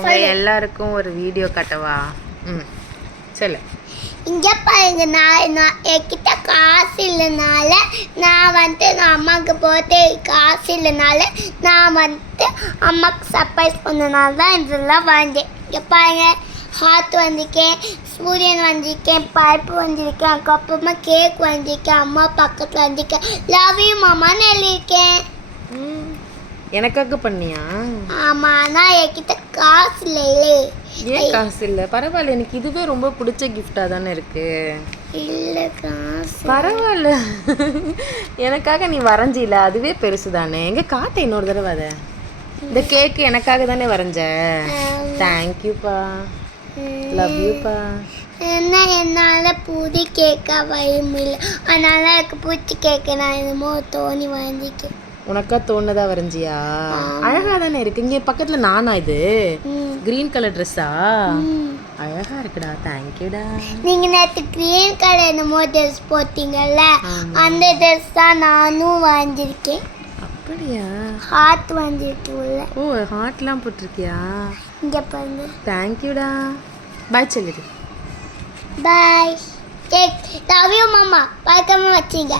உங்க எல்லாருக்கும் ஒரு வீடியோ காட்டவா? சொல்லு. இங்கே பாருங்க, நான் என்கிட்ட காசு இல்லைனால நான் எங்கள் அம்மாவுக்கு பர்த்டே காசு இல்லைனால நான் அம்மாவுக்கு சர்ப்ரைஸ் பண்ணனால தான் இதெல்லாம் வந்தேன். இங்கே பாருங்க, ஹார்ட் வந்திருக்கேன், சூரியன் வந்திருக்கேன், பருப்பு வந்திருக்கேன், அதுக்கப்புறமா கேக் வந்திருக்கேன், அம்மா பக்கத்தில் வந்திருக்கேன், லவ் யூ மாமான்னு எழுதியிருக்கேன். எனக்காக பண்ணியா? ஆமாம், ஆனால் என்கிட்ட காசு இல்லையே. ஏன் காசு இல்லை? பரவாயில்ல, எனக்கு இதுவே ரொம்ப பிடிச்ச கிஃப்டாக தானே இருக்கு. இல்லை காசு பரவாயில்ல, எனக்காக நீ வரைஞ்சில, அதுவே பெருசு தானே. எங்க காட்ட இன்னொரு தடவை அதை. இந்த கேக்கு எனக்காக தானே வரைஞ்ச. தேங்க்யூப்பா, லவ் யூப்பா. என்னால் புது கேக்காக வரைய முடியல, அதனால எனக்கு பிடிச்ச கேக்கு நான் என்னமோ தோணி வரைஞ்சிக்கேன். உனக்கா தோணுதா வரைஞ்சியா? அழகா தானே இருக்கு. இங்கே பக்கத்துல நானா இது கிரீன் கலர் ட்ரெஸ்ஸா? அழகா இருக்குடா, தேங்க்யூடா. நீங்க நேற்று கிரீன் கலர் என்னமோ ட்ரெஸ் போட்டீங்கல்ல, அந்த ட்ரெஸ் தான் நானும் வரைஞ்சிருக்கேன். அப்படியா? ஹார்ட் வரைஞ்சிருக்கு உள்ள. ஓ, ஹார்ட்லாம் போட்டிருக்கியா? இங்கே பாருங்க. தேங்க்யூடா. பாய் சொல்லிடு. பாய். லவ் யூ மாமா, பழக்கமாக வச்சிங்க.